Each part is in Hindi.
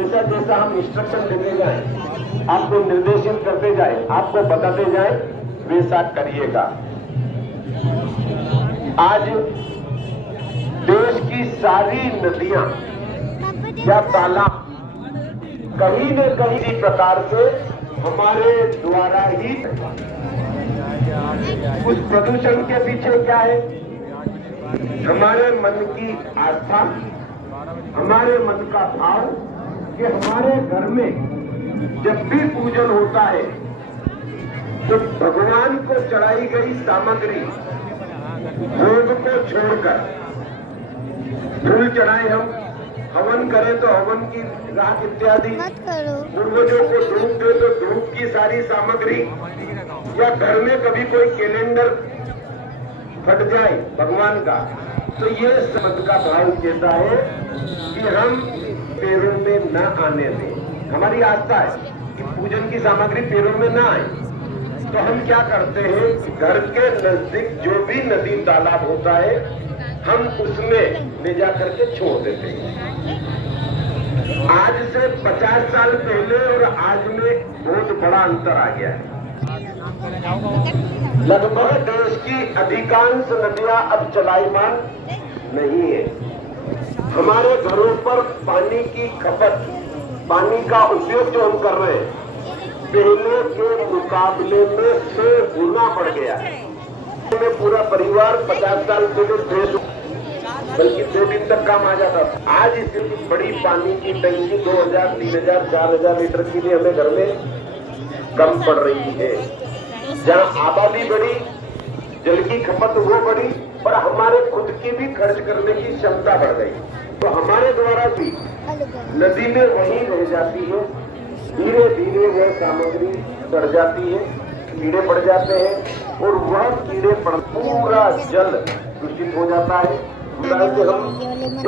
जैसा जैसा हम इंस्ट्रक्शन देते जाए, आपको निर्देशित करते जाए, आपको बताते जाए, वैसा करिएगा। आज देश की सारी नदियां या तालाब कहीं न कहीं इसी प्रकार से हमारे द्वारा ही, उस प्रदूषण के पीछे क्या है? हमारे मन की आस्था, हमारे मन का भाव कि हमारे घर में जब भी पूजन होता है तो भगवान को चढ़ाई गई सामग्री भोग को छोड़कर, फूल चढ़ाए हम, हवन करें तो हवन की राख इत्यादि, पूर्वजों को धूप दे तो धूप की सारी सामग्री, या घर में कभी कोई कैलेंडर फट जाए भगवान का, तो ये समझ का भाव कहता है कि हम पैरों में न आने दें। हमारी आस्था है कि पूजन की सामग्री पैरों में न आए, तो हम क्या करते हैं, घर के नजदीक जो भी नदी तालाब होता है हम उसमें ले जा करके छोड़ देते हैं। आज से 50 साल पहले और आज में बहुत बड़ा अंतर आ गया है। लगभग देश की अधिकांश नदियां अब चलायमान नहीं है। हमारे घरों पर पानी की खपत, पानी का उपयोग जो हम कर रहे हैं पहले के मुकाबले में 100 गुना बढ़ गया है। पूरा परिवार 50 साल पहले बल्कि 2 दिन तक काम आ जाता था। आज इतनी बड़ी पानी की टंकी 2000, 3000, 4000 लीटर के लिए हमें घर में कम पड़ रही है। जहाँ आबादी बढ़ी, जल की खपत वो बढ़ी, पर हमारे खुद की भी खर्च करने की क्षमता बढ़ गई, तो हमारे द्वारा भी नदी में वही रह जाती है। धीरे धीरे वह सामग्री बढ़ जाती है, कीड़े पड़ जाते हैं और वह कीड़े पड़ पूरा जल दूषित हो जाता है। कि हम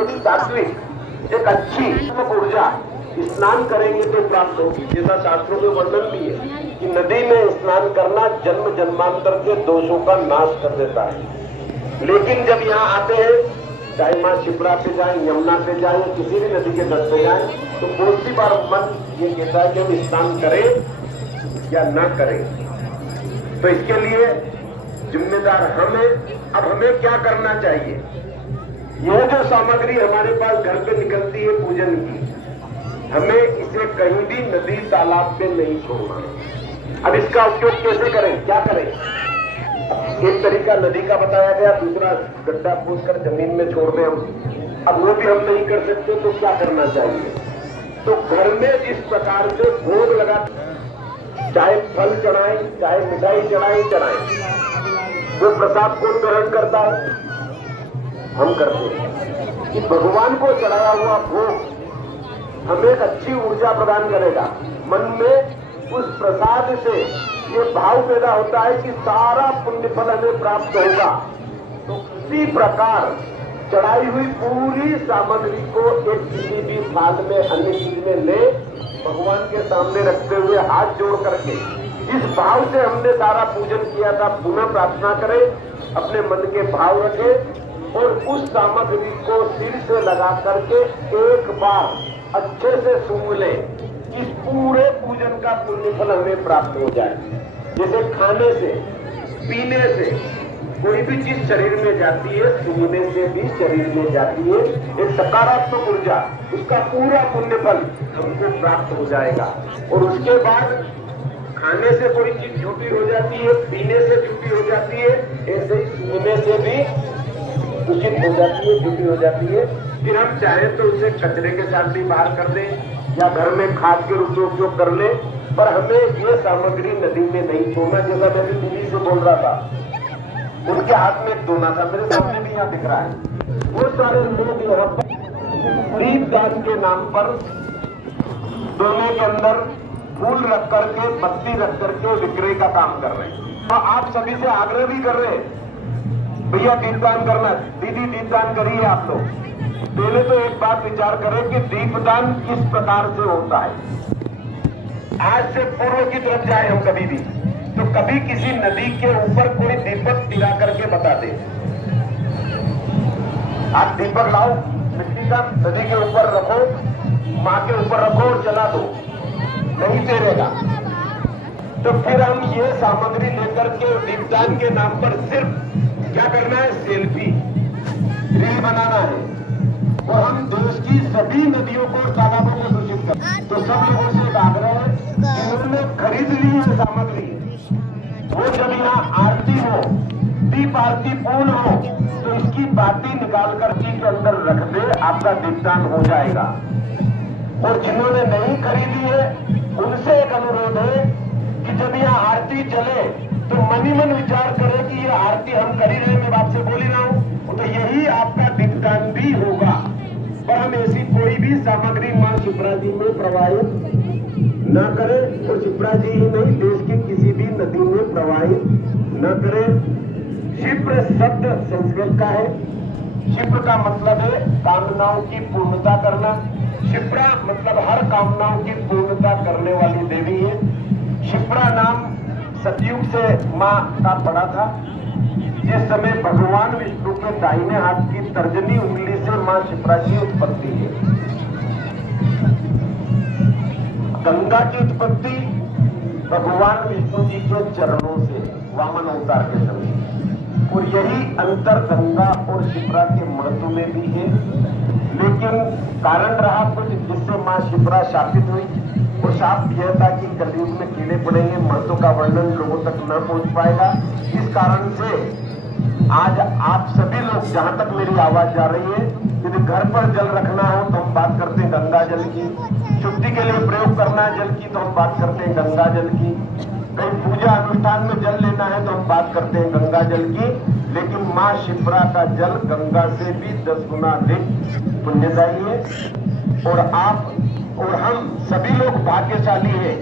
एक सात्विक, एक अच्छी ऊर्जा स्नान करेंगे तो प्राप्त होगी। जैसा शास्त्रों में वर्णन भी है कि नदी में स्नान करना जन्म जन्मांतर के दोषों का नाश कर देता है। लेकिन जब यहाँ आते हैं, चाहे माँ शिप्रा पे जाए, यमुना पे जाए, किसी भी नदी के तट पे जाए, तो बहुत सी बार मन ये कहता है कि हम स्नान करें या ना करें। तो इसके लिए जिम्मेदार हम हैं। अब हमें क्या करना चाहिए? यह जो सामग्री हमारे पास घर पे निकलती है पूजन की, हमें इसे कहीं भी नदी तालाब पे नहीं छोड़ना। अब इसका उपयोग कैसे करें, क्या करें? एक तरीका नदी का बताया गया, दूसरा गड्ढा खोदकर जमीन में छोड़ दें हम। अब वो भी हम नहीं कर सकते तो क्या करना चाहिए? तो घर में जिस प्रकार से भोग लगा, चाहे फल चढ़ाएं, चाहे मिठाई चढ़ाएं, वो प्रसाद कौन ग्रहण करता है? हम करते हैं। कि भगवान को चढ़ाया हुआ भोग हमें एक अच्छी ऊर्जा प्रदान करेगा। मन में उस प्रसाद से ये भाव पैदा होता है कि सारा पुण्य फल हमें प्राप्त होगा। तो इसी प्रकार चढ़ाई हुई पूरी सामग्री को एक किसी भी थाल में, अन्य चीज में ले, भगवान के सामने रखते हुए हाथ जोड़ करके जिस भाव से हमने सारा पूजन किया था पुनः प्रार्थना करें, अपने मन के भाव रखें और उस सामग्री को सिर से लगा करके एक बार अच्छे से सूंघ लें। इस पूरे पूजन का पुण्य फल हमें प्राप्त हो जाए। जैसे खाने से, पीने से कोई भी चीज शरीर में जाती है, सूंघने से भी शरीर में जाती है एक सकारात्मक ऊर्जा, उसका पूरा पुण्य फल हमको प्राप्त हो जाएगा। और उसके बाद खाने से कोई चीज झूठी हो जाती है, पीने से झूठी हो जाती है, ऐसे ही सूंघने से भी दूषित हो जाती है, झूठी हो जाती है। फिर हम चाहें तो उसे कचरे के साथ भी बाहर कर दें या घर में खाद के रूप में उपयोग कर ले, पर हमें ये सामग्री नदी में नहीं छोड़ना। जैसा मैं भी दिल्ली से बोल रहा था, उनके हाथ में एक दोना था, मेरे सामने भी यहाँ दिख रहा है। वो सारे लोग यहाँ पर दीपदान के नाम पर दोने के अंदर फूल रख करके, बत्ती रख करके विक्रय का काम कर रहे हैं। तो आप सभी से आग्रह भी कर रहे हैं, भैया दीपदान करना, दीदी दीपदान करिए आप लोग। पहले तो एक बात विचार करें कि दीपदान किस प्रकार से होता है। आज से पूर्व की तरफ जाए हम कभी भी, तो कभी किसी नदी के ऊपर कोई दीपक गिरा करके बता दे, आप दीपक लाओ, मिट्टी का नदी के ऊपर रखो माँ के ऊपर रखो और जला दो, नहीं तैरेगा। तो फिर हम ये सामग्री लेकर के दीपदान के नाम पर सिर्फ क्या करना है, सेल्फी रील बनाना है, और हम देश की सभी नदियों को और तालाबों को दूषित कर। तो सब लोगों से एक आग्रह है, जिन्होंने खरीद ली है सामग्री, वो जब यहाँ आरती हो, दीप आरती पूर्ण हो, तो इसकी बाती निकाल कर जी के अंदर रख दे, आपका दीपदान हो जाएगा। और जिन्होंने नहीं खरीदी है, उनसे एक अनुरोध है कि जब यहाँ आरती चले तो मन ही मन विचार करें कि ये आरती हम कर ही रहे हैं, मैं बात से बोल ही रहा हूं, तो यही आपका दीपदान भी होगा। पर हम ऐसी कोई भी सामग्री मां शिप्रा जी में प्रवाहित न करें, और शिप्रा जी ही नहीं, देश की किसी भी नदी में प्रवाहित न करें। क्षिप्र शब्द संस्कृत का है। क्षिप्र का मतलब है कामनाओं की पूर्णता करना। क्षिप्रा मतलब हर कामनाओं की पूर्णता करने वाली देवी है। क्षिप्रा नाम सतयुग से मां का पड़ा था, जिस समय भगवान विष्णु के दाहिने हाथ की तर्जनी उंगली से मां शिप्रा की उत्पत्ति है। गंगा की उत्पत्ति भगवान विष्णु जी के चरणों से वामन अवतार के समय, और यही अंतर गंगा और शिप्रा के महत्व में भी है। लेकिन कारण रहा कुछ जिससे मां शिप्रा शापित हुई, और शाप यह था कि कलयुग में कीड़े पड़ेंगे, महत्व का वर्णन लोगों तक न पहुंच पाएगा। इस कारण से आज आप सभी लोग, जहां तक मेरी आवाज जा रही है, यदि घर पर जल रखना हो तो हम बात करते हैं गंगा जल की, शुद्धि के लिए प्रयोग करना है जल की तो हम बात करते हैं गंगा जल की, कहीं पूजा अनुष्ठान में जल लेना है तो हम बात करते हैं गंगा जल की। लेकिन मां शिप्रा का जल गंगा से भी 10 गुना अधिक पुण्यदायी है, और आप और हम सभी लोग भाग्यशाली हैं